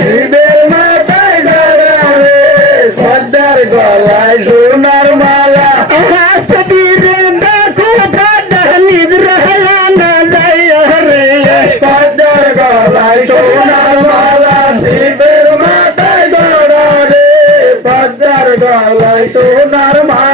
হিবের মাথায় দাঁড়াবে পদ্মার গলায় সোনার মালা। পদ্মার গলায় সোনার মালা শিবের মাথায় দাঁড়াবে পদ্মার গলায় সোনার মালা।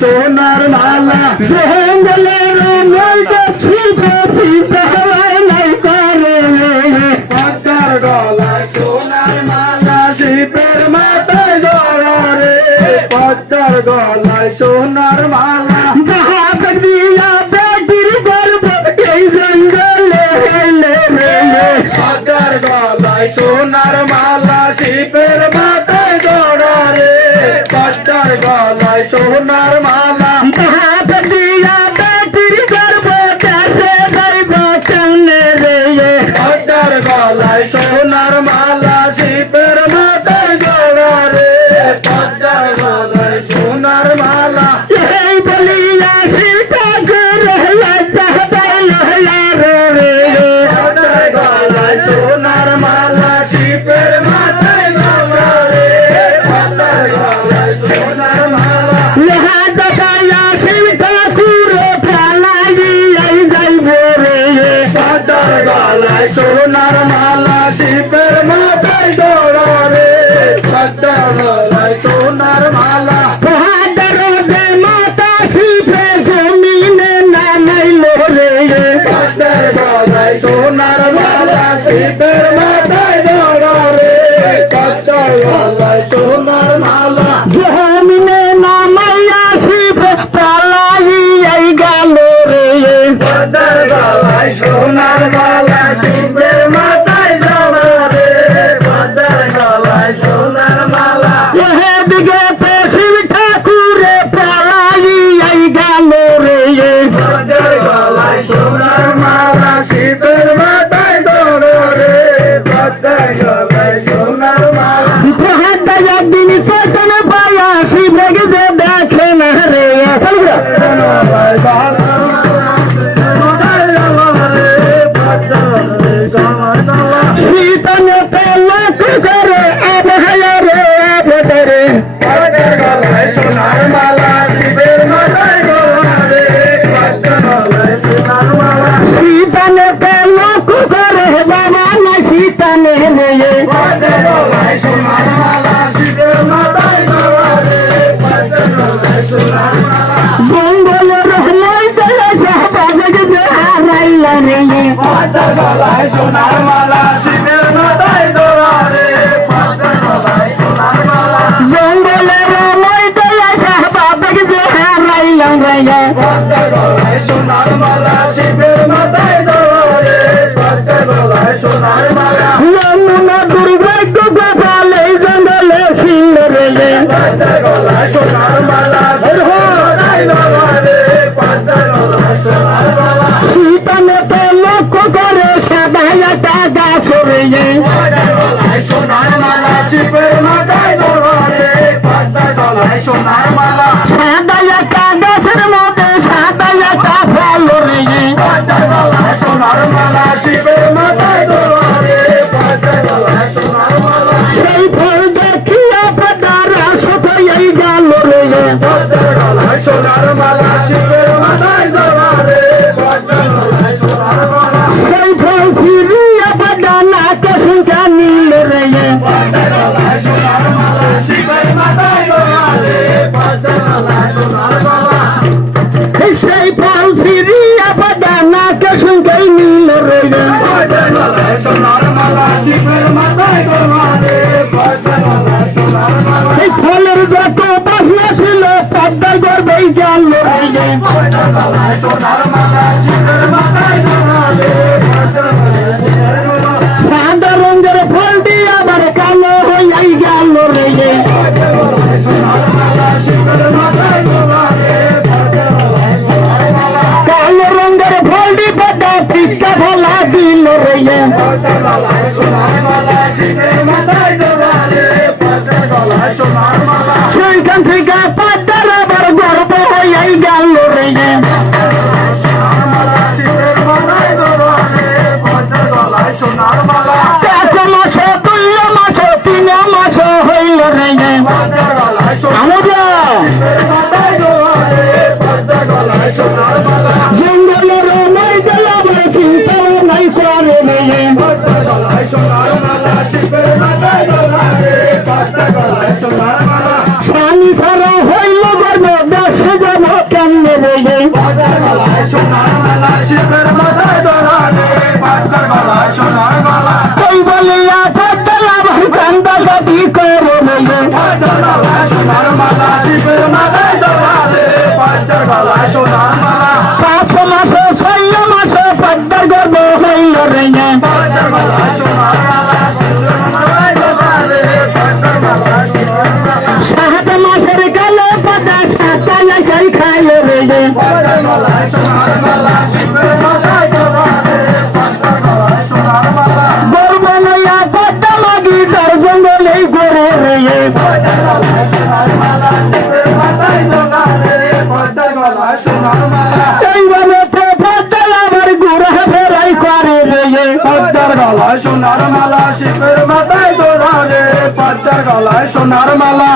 সোনার মালা জঙ্গলের নাইকা ছিপে সীতা হাওয়ায় নাইকা রে পাতার গলায় সোনার মালা শিপের মাথায় জড়া রে পাতার গলায় সোনার মিনি হাতের গলায় সোনার মালা গলায় সোনার মালা এই ফলের যত বাসনা ছিল পদ্মার গর্বেই গেল সোনার মালা, শিবের মাথায় জঙ্গলের নাই গেল চিন্তা নাই করে গলায় স্বামী ছাড়া হইল গর্ব দেশ যাব কেমনে রে সোনার মালা শিবের মাথায় দোলারে পাতার গলায় সোনার মালা।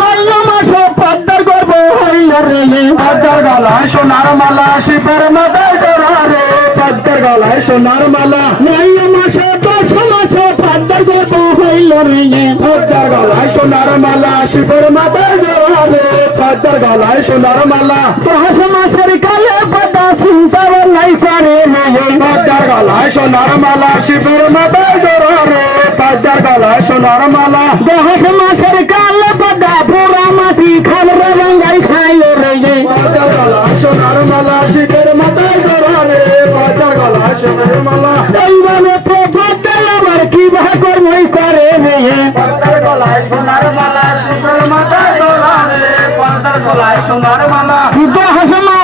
নয় মাস পদ্মার গর্ব হইল রে। পাতার গলায় সোনার মালা শিবের মাথায় দোলারে পাতার গলায় সোনার মালা। নয় মাস দশ মাস পদ্মার গর্ব হইল রে। পাতার গলায় সোনার মালা শিবের মাথায় দোলারে পাতার গলায় সোনার মালা। দশ মাসের চিন্তা নাই করে রে পাতার গলায় সোনার মালা। শিবের মাথায় দোলারে পাতার গলায় সোনার মালা দশ মাসের কালে পদ্মা পুরা মাটি খাবরে রঙ্গাই খাইল রে পাতার গলায় সোনার মালা শিবের মাথায় করে রে পাতার গলায় মালা মাস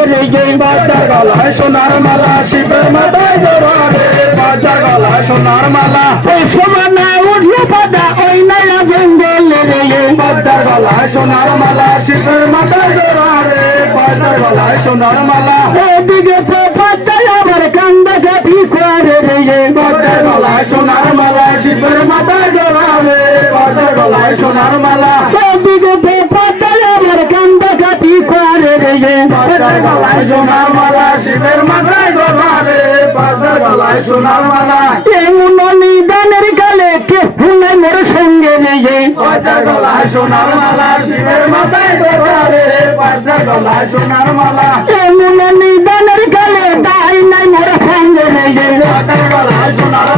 রে পাতার গলায় সোনার মালা শিবের মাথায় দোলারে পাতার গলায় সোনার মালা। পশ্চিম না উঠলে পদা ওই নাই জঙ্গল রে পাতার গলায় সোনার মালা শিবের মাথায় দোলারে পাতার গলায় সোনার মালা। এদিকে তো পদ্মা আবার কান্দা কাটি করে রে পাতার গলায় সোনার মালা শিবের মাথায় পাতার গলায় সোনার মালা। রে পাতার গলায় সোনার মালা শিবের মাথায় দোলারে পাতার গলায় সোনার মালা এমন নিদানের কালে কে হুনে মোর সঙ্গে নেই পাতার গলায় সোনার মালা শিবের মাথায় দোলারে পাতার গলায় সোনার মালা এমন নিদানের কালে তাই নাই মোর সঙ্গে নেই রে গলায় সোনার